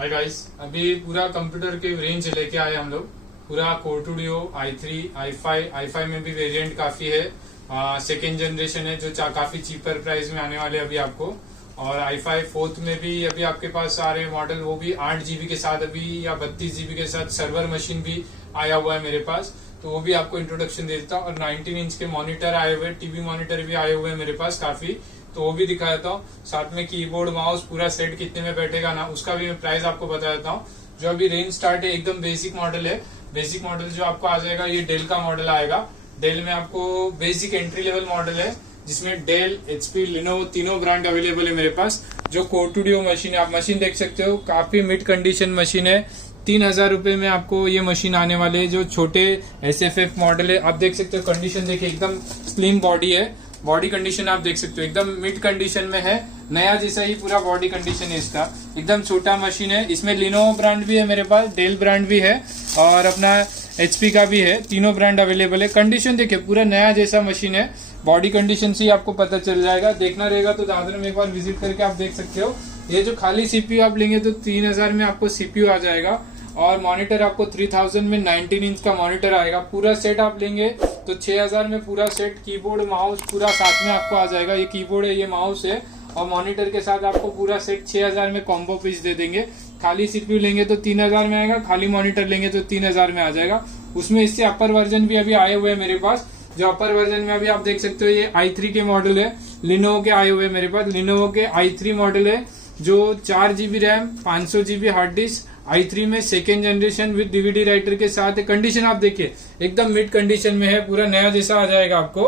Hi guys, अभी पूरा computer के रेंज लेके आए हम लोग। पूरा कोर स्टूडियो i3, i5 में भी वेरिएंट काफी है। सेकेंड जनरेशन है जो काफी चीपर प्राइस में आने वाले अभी आपको। और i5 फोर्थ में भी अभी आपके पास सारे मॉडल, वो भी 8 GB के साथ अभी या 32 GB के साथ सर्वर मशीन भी आया हुआ है मेरे पास, तो वो भी आपको इंट्रोडक्शन दे देता हूँ। और 19 इंच के मॉनिटर आए हुए, टीवी मॉनिटर भी आए हुए हैं मेरे पास काफी, तो वो भी दिखा देता हूँ। साथ में कीबोर्ड माउस पूरा सेट कितने में बैठेगा ना, उसका भी मैं प्राइस आपको बता देता हूँ। जो अभी रेंज स्टार्ट है, एकदम बेसिक मॉडल है। बेसिक मॉडल जो आपको आ जाएगा, ये डेल का मॉडल आएगा। डेल में आपको बेसिक एंट्री लेवल मॉडल है, जिसमें डेल, एचपी, लिनोवो तीनों ब्रांड अवेलेबल है मेरे पास। जो कोर स्टूडियो मशीन है, आप मशीन देख सकते हो, काफी मिड कंडीशन मशीन है। 3000 रुपए में आपको ये मशीन आने वाले है। जो छोटे SFF मॉडल है, आप देख सकते हो, कंडीशन देखिए, एकदम स्लिम बॉडी है। बॉडी कंडीशन आप देख सकते हो, एकदम मिड कंडीशन में है, नया जैसा ही पूरा बॉडी कंडीशन है इसका। एकदम छोटा मशीन है। इसमें लिनोवो ब्रांड भी है मेरे पास, डेल ब्रांड भी है और अपना HP का भी है। तीनों ब्रांड अवेलेबल है। कंडीशन देखिए, पूरा नया जैसा मशीन है। बॉडी कंडीशन से ही आपको पता चल जाएगा। देखना रहेगा तो दादर में एक बार विजिट करके आप देख सकते हो। ये जो खाली CPU आप लेंगे तो 3000 में आपको CPU आ जाएगा। और मॉनिटर आपको 3000 में 19 इंच का मॉनिटर आएगा। पूरा सेट आप लेंगे तो 6000 में पूरा सेट, कीबोर्ड माउस पूरा साथ में आपको आ जाएगा। ये कीबोर्ड है, ये माउस है, और मॉनिटर के साथ आपको पूरा सेट 6000 में कॉम्बो पीस दे देंगे। खाली CPU लेंगे तो 3000 में आएगा, खाली मॉनिटर लेंगे तो 3000 में आ जाएगा। उसमें इससे अपर वर्जन भी अभी आए हुए हैं मेरे पास। जो अपर वर्जन में अभी आप देख सकते हो, ये i3 के मॉडल है, लिनोवो के आए हुए मेरे पास। लिनोवो के i3 मॉडल है, जो 4GB RAM, 500GB hard disk, i3 में second generation with DVD writer के साथ है। कंडीशन आप देखिए, एकदम मिड कंडीशन में है, पूरा नया जैसा आ जाएगा आपको।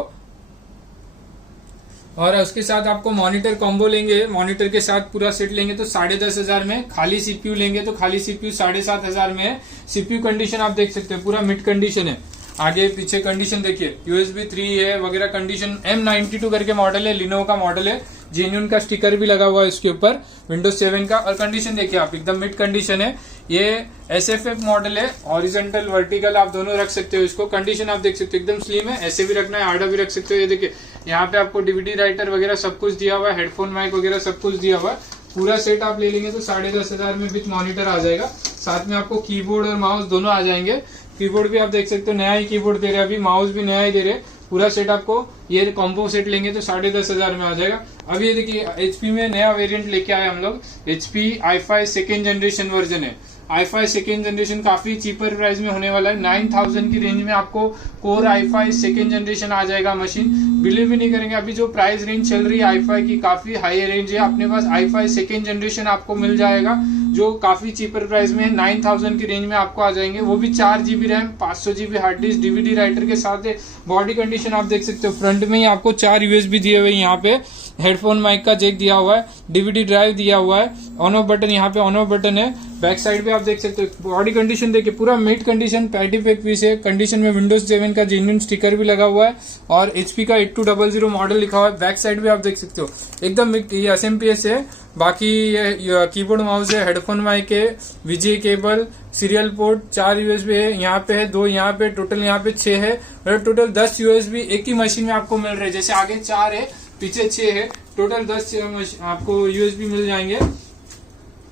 और उसके साथ आपको मॉनिटर कॉम्बो लेंगे, मॉनिटर के साथ पूरा सेट लेंगे तो 10,500 में। खाली CPU लेंगे तो खाली CPU 7,500 में है। CPU कंडीशन आप देख सकते हैं, पूरा मिड कंडीशन है। आगे पीछे कंडीशन देखिए, USB 3 है वगैरह। कंडीशन M92 करके मॉडल है, लिनोवो का मॉडल है। जेन्युइन का स्टिकर भी लगा हुआ है इसके ऊपर, Windows 7 का। और कंडीशन देखिए आप, एकदम मिड कंडीशन है। ये SFF मॉडल है, हॉरिजॉन्टल वर्टिकल आप दोनों रख सकते हो इसको। कंडीशन आप देख सकते हो, एकदम स्लिम है। ऐसे भी रखना है, आड़ा भी रख सकते हो। ये देखिए, यहाँ पे आपको DVD राइटर वगैरह सब कुछ दिया हुआ है, हेडफोन माइक वगैरह सब कुछ दिया हुआ है। पूरा सेट आप ले लेंगे तो 10,500 में विथ मॉनिटर आ जाएगा। साथ में आपको कीबोर्ड और माउस दोनों आ जाएंगे। कीबोर्ड भी आप देख सकते हो, नया ही कीबोर्ड दे रहे हैं अभी, माउस भी नया ही दे रहे हैं। पूरा सेट आपको, ये कॉम्बो सेट लेंगे तो 10,500 में आ जाएगा। अब ये देखिए, HP में नया वेरिएंट लेके आए हम लोग। HP i5 second generation version है। i5 सेकेंड जनरेशन काफी चीपर प्राइस में होने वाला है। 9000 की रेंज में आपको कोर i5 सेकेंड जनरेशन आ जाएगा मशीन। बिलीव भी नहीं करेंगे, अभी जो प्राइस रेंज चल रही है i5 की, काफी हाई रेंज है। अपने पास i5 सेकेंड जनरेशन आपको मिल जाएगा, जो काफी चीपर प्राइस में है। 9000 की रेंज में आपको आ जाएंगे। वो भी 4GB RAM, 500GB hard disk, DVD writer के साथ है। बॉडी कंडीशन आप देख सकते हो, फ्रंट में ही आपको 4 USB दिए हुए, यहाँ पे हेडफोन माइक का जैक दिया हुआ है, DVD ड्राइव दिया हुआ है, ऑन ऑफ बटन, यहाँ पे ऑन ऑफ बटन है। बैक साइड पे आप देख सकते हो, बॉडी कंडीशन देखिए, पूरा मिड कंडीशन, पैटी पैक पीस है। कंडीशन में Windows 7 का जेन्युइन स्टिकर भी लगा हुआ है और HP का 8200 मॉडल लिखा हुआ है। बैक साइड भी आप देख सकते हो, एकदम ये SMPS है। बाकी ये कीबोर्ड माउस है, हेडफोन माइक है, VGA cable, serial port, 4 USB है, यहाँ पे है 2, यहाँ पे टोटल यहाँ पे 6 है। मतलब टोटल 10 USB एक ही मशीन में आपको मिल रहे हैं। जैसे आगे 4 है, पीछे 6 है, टोटल 10 आपको USB मिल जाएंगे।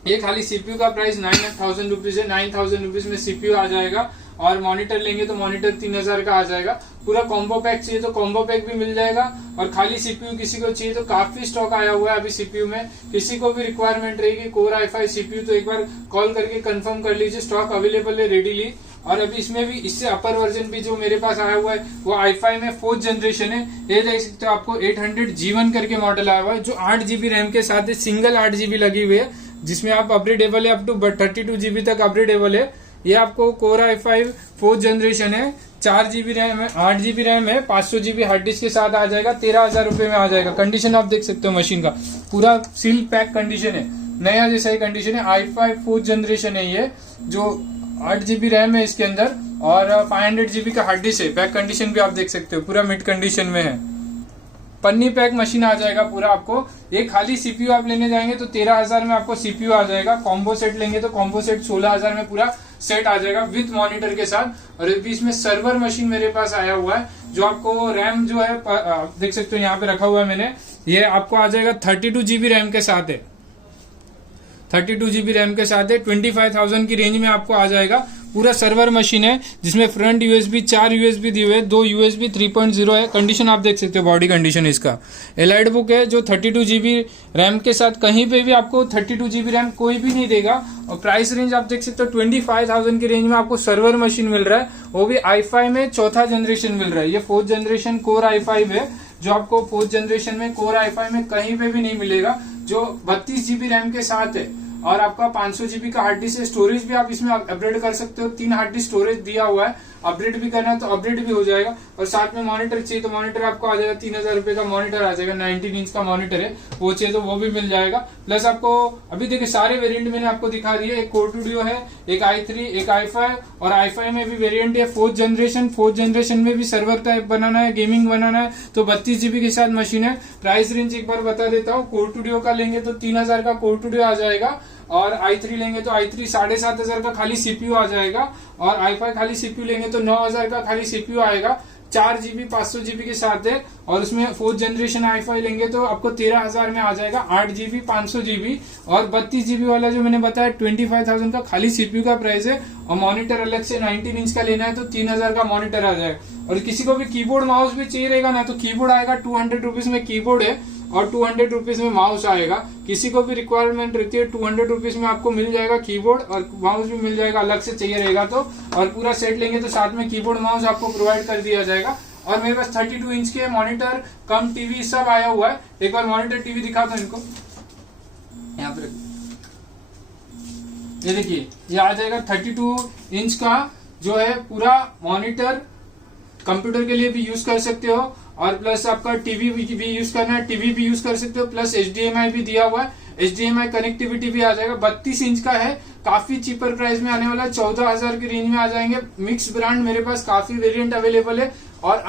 ये खाली CPU का प्राइस 9,000 रुपीज है। 9,000 रुपीज में CPU आ जाएगा। और मॉनिटर लेंगे तो मॉनिटर 3000 का आ जाएगा। पूरा कॉम्बो पैक चाहिए तो कॉम्बो पैक भी मिल जाएगा। और खाली CPU किसी को चाहिए तो काफी स्टॉक आया हुआ है अभी CPU में। किसी को भी रिक्वायरमेंट रहेगी कोर i5 CPU तो एक बार कॉल करके कंफर्म कर लीजिए, स्टॉक अवेलेबल है रेडीली। और अभी इसमें भी इससे अपर वर्जन भी जो मेरे पास आया हुआ है, वो i5 में 4th जनरेशन है। ये देख सकते हो, आपको 800G1 करके मॉडल आया हुआ है, जो 8GB रैम के साथ सिंगल 8GB लगी हुई है, जिसमें आप अपग्रेडेबल है, अप टू 32GB तक अपग्रेडेबल है। ये आपको कोर i5 4th जनरेशन है, 4GB रैम है, 8GB रैम है, 500GB हार्ड डिस्क के साथ आ जाएगा। 13,000 रुपए में आ जाएगा। कंडीशन आप देख सकते हो मशीन का, पूरा सील पैक कंडीशन है, नया जैसा ही कंडीशन है। i5 4th जनरेशन है ये, जो 8GB रैम है इसके अंदर और 500GB का हार्ड डिस्क है। बैक कंडीशन भी आप देख सकते हो, पूरा मिड कंडीशन में है। पन्नी पैक मशीन आ जाएगा पूरा आपको। ये खाली CPU आप लेने जाएंगे तो 13,000 में आपको CPU आ जाएगा। कॉम्बो सेट लेंगे तो कॉम्बो सेट 16,000 में पूरा सेट आ जाएगा विथ मॉनिटर के साथ। और इसमें सर्वर मशीन मेरे पास आया हुआ है, जो आपको रैम जो है देख सकते हो, यहाँ पे रखा हुआ है मैंने। ये आपको आ जाएगा 32GB रैम के साथ है। 32 GB रैम के साथ है, 25,000 की रेंज में आपको आ जाएगा। पूरा सर्वर मशीन है जिसमें फ्रंट यूएसबी 4 यूएसबी दिए हुए हैं, 2 यूएसबी 3.0 है। कंडीशन आप देख सकते हो, बॉडी कंडीशन इसका एलाइड बुक है जो 32 GB रैम के साथ कहीं पे भी आपको 32 GB रैम कोई भी नहीं देगा। और प्राइस रेंज आप देख सकते हो 25,000 की रेंज में आपको सर्वर मशीन मिल रहा है, वो भी i5 में 4th जनरेशन मिल रहा है। ये 4th जनरेशन कोर i5 है जो आपको 4th जनरेशन में कोर i5 में कहीं पे भी नहीं मिलेगा, जो 32 GB रैम के साथ है। और आपका 500 GB का हार्ड डिस्क है। स्टोरेज भी आप इसमें अपग्रेड कर सकते हो, 3 हार्ड डिस्क स्टोरेज दिया हुआ है, अपग्रेड भी करना है तो अपग्रेड भी हो जाएगा। और साथ में मॉनिटर चाहिए तो मॉनिटर आपको आ जाएगा, 3,000 रुपए का मॉनिटर आ जाएगा, 19 इंच का मॉनिटर है, वो चाहिए तो वो भी मिल जाएगा। प्लस आपको अभी देखिए सारे वेरिएंट मैंने आपको दिखा दिए, एक कोर स्टूडियो है, एक i3, एक i5, और i5 में भी वेरिएंट है 4th जनरेशन। 4th जनरेशन में भी सर्वर टाइप बनाना है, गेमिंग बनाना है तो 32 GB के साथ मशीन है। प्राइस रेंज एक बार बता देता हूँ, कोर स्टूडियो का लेंगे तो 3,000 का कोर स्टूडियो आ जाएगा, और i3 लेंगे तो i3 7,500 का खाली CPU आ जाएगा, और i5 खाली CPU लेंगे तो 9,000 का खाली CPU आएगा। 4 GB 500 GB के साथ है, और उसमें 4th जनरेशन i5 लेंगे तो आपको 13,000 में आ जाएगा, 8 GB 500 GB। और 32 GB वाला जो मैंने बताया 25,000 का खाली CPU का प्राइस है। और मॉनिटर अलग से 19 इंच का लेना है तो 3,000 का मॉनिटर आ जाएगा। और किसी को भी कीबोर्ड माउस भी चाहिए रहेगा ना तो कीबोर्ड आएगा, 200 रुपीज में कीबोर्ड है और 200 रुपीज में माउस आएगा। किसी को भी रिक्वायरमेंट रहती है 200 रुपीज में आपको मिल जाएगा कीबोर्ड, और माउस भी मिल जाएगा अलग से चाहिए रहेगा तो। और पूरा सेट लेंगे तो साथ में कीबोर्ड माउस आपको प्रोवाइड कर दिया जाएगा। और मेरे पास 32 इंच के मॉनिटर कम टीवी सब आया हुआ है। एक बार मॉनिटर टीवी दिखा दो इनको, यहाँ पर ये देखिए, ये आ जाएगा 32 इंच का जो है पूरा मॉनिटर। कंप्यूटर के लिए भी यूज कर सकते हो, और प्लस आपका टीवी भी यूज करना है, टीवी भी यूज कर सकते हो, प्लस HDMI भी दिया हुआ है, HDMI कनेक्टिविटी भी आ जाएगा। 32 इंच का है, काफी चीपर प्राइस में आने वाला है, 14,000 की रेंज में आ जाएंगे। मिक्स ब्रांड मेरे पास काफी वेरिएंट अवेलेबल है, और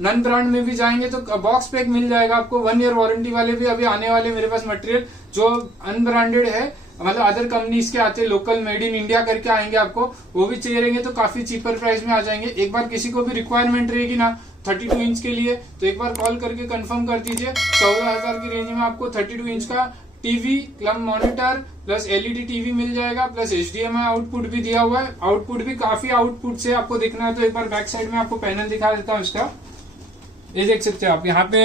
नन ब्रांड में भी जाएंगे तो बॉक्स पैक मिल जाएगा आपको। 1 ईयर वारंटी वाले भी अभी आने वाले मेरे पास मटेरियल, जो अनब्रांडेड है मतलब अदर कंपनीज के आते हैं, लोकल मेड इन इंडिया करके आएंगे आपको, वो भी चाहिए रहेंगे तो काफी चीपर प्राइस में आ जाएंगे। एक बार किसी को भी रिक्वायरमेंट रहेगी ना 32 इंच के लिए तो एक बार कॉल करके कंफर्म कर दीजिए। 14,000 की रेंज में आपको 32 इंच का TV क्लम monitor plus LED TV मिल जाएगा, प्लस HDMI आउटपुट भी दिया हुआ है। आउटपुट भी काफी आउटपुट से आपको देखना है तो एक बार बैक साइड में आपको पैनल दिखा देता हूँ इसका। ये देख सकते हो आप, यहाँ पे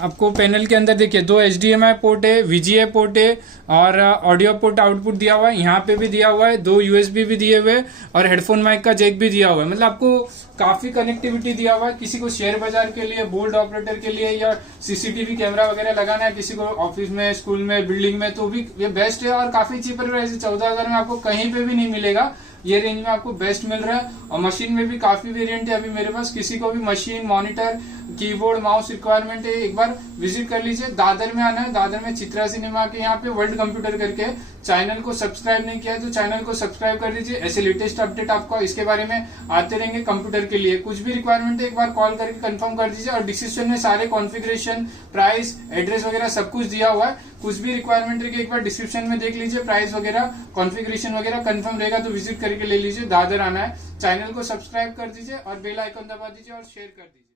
आपको पैनल के अंदर देखिए 2 HDMI पोर्ट है, VGA पोर्ट है, और ऑडियो पोर्ट आउटपुट दिया हुआ है, यहाँ पे भी दिया हुआ है, 2 USB भी दिए हुए, और हेडफोन माइक का जैक भी दिया हुआ है। मतलब आपको काफी कनेक्टिविटी दिया हुआ है। किसी को शेयर बाजार के लिए, बोर्ड ऑपरेटर के लिए, या CCTV कैमरा वगैरह लगाना है किसी को ऑफिस में, स्कूल में, बिल्डिंग में, तो भी ये बेस्ट है। और काफी चीपर प्राइस है, 14,000 में आपको कहीं पे भी नहीं मिलेगा, ये रेंज में आपको बेस्ट मिल रहा है। और मशीन में भी काफी वेरिएंट है अभी मेरे पास। किसी को भी machine, monitor, keyboard, mouse requirement है, एक बार विजिट कर लीजिए। दादर में आना है, दादर में चित्रा सिनेमा के यहाँ पे वर्ल्ड कंप्यूटर करके। चैनल को सब्सक्राइब नहीं किया है तो चैनल को सब्सक्राइब कर दीजिए, ऐसे लेटेस्ट अपडेट आपको इसके बारे में आते रहेंगे कंप्यूटर के लिए। कुछ भी रिक्वायरमेंट है एक बार कॉल करके कंफर्म कर दीजिए। और डिस्क्रिप्शन में सारे कॉन्फ़िगरेशन, प्राइस, एड्रेस वगैरह सब कुछ दिया हुआ है। कुछ भी रिक्वायरमेंट है एक बार डिस्क्रिप्शन में देख लीजिए, प्राइस वगैरह, कॉन्फ़िगरेशन वगैरह कंफर्म रहेगा तो विजिट करके ले लीजिए। दादर आना है, चैनल को सब्सक्राइब कर दीजिए और बेल आइकन दबा दीजिए और शेयर कर दीजिए।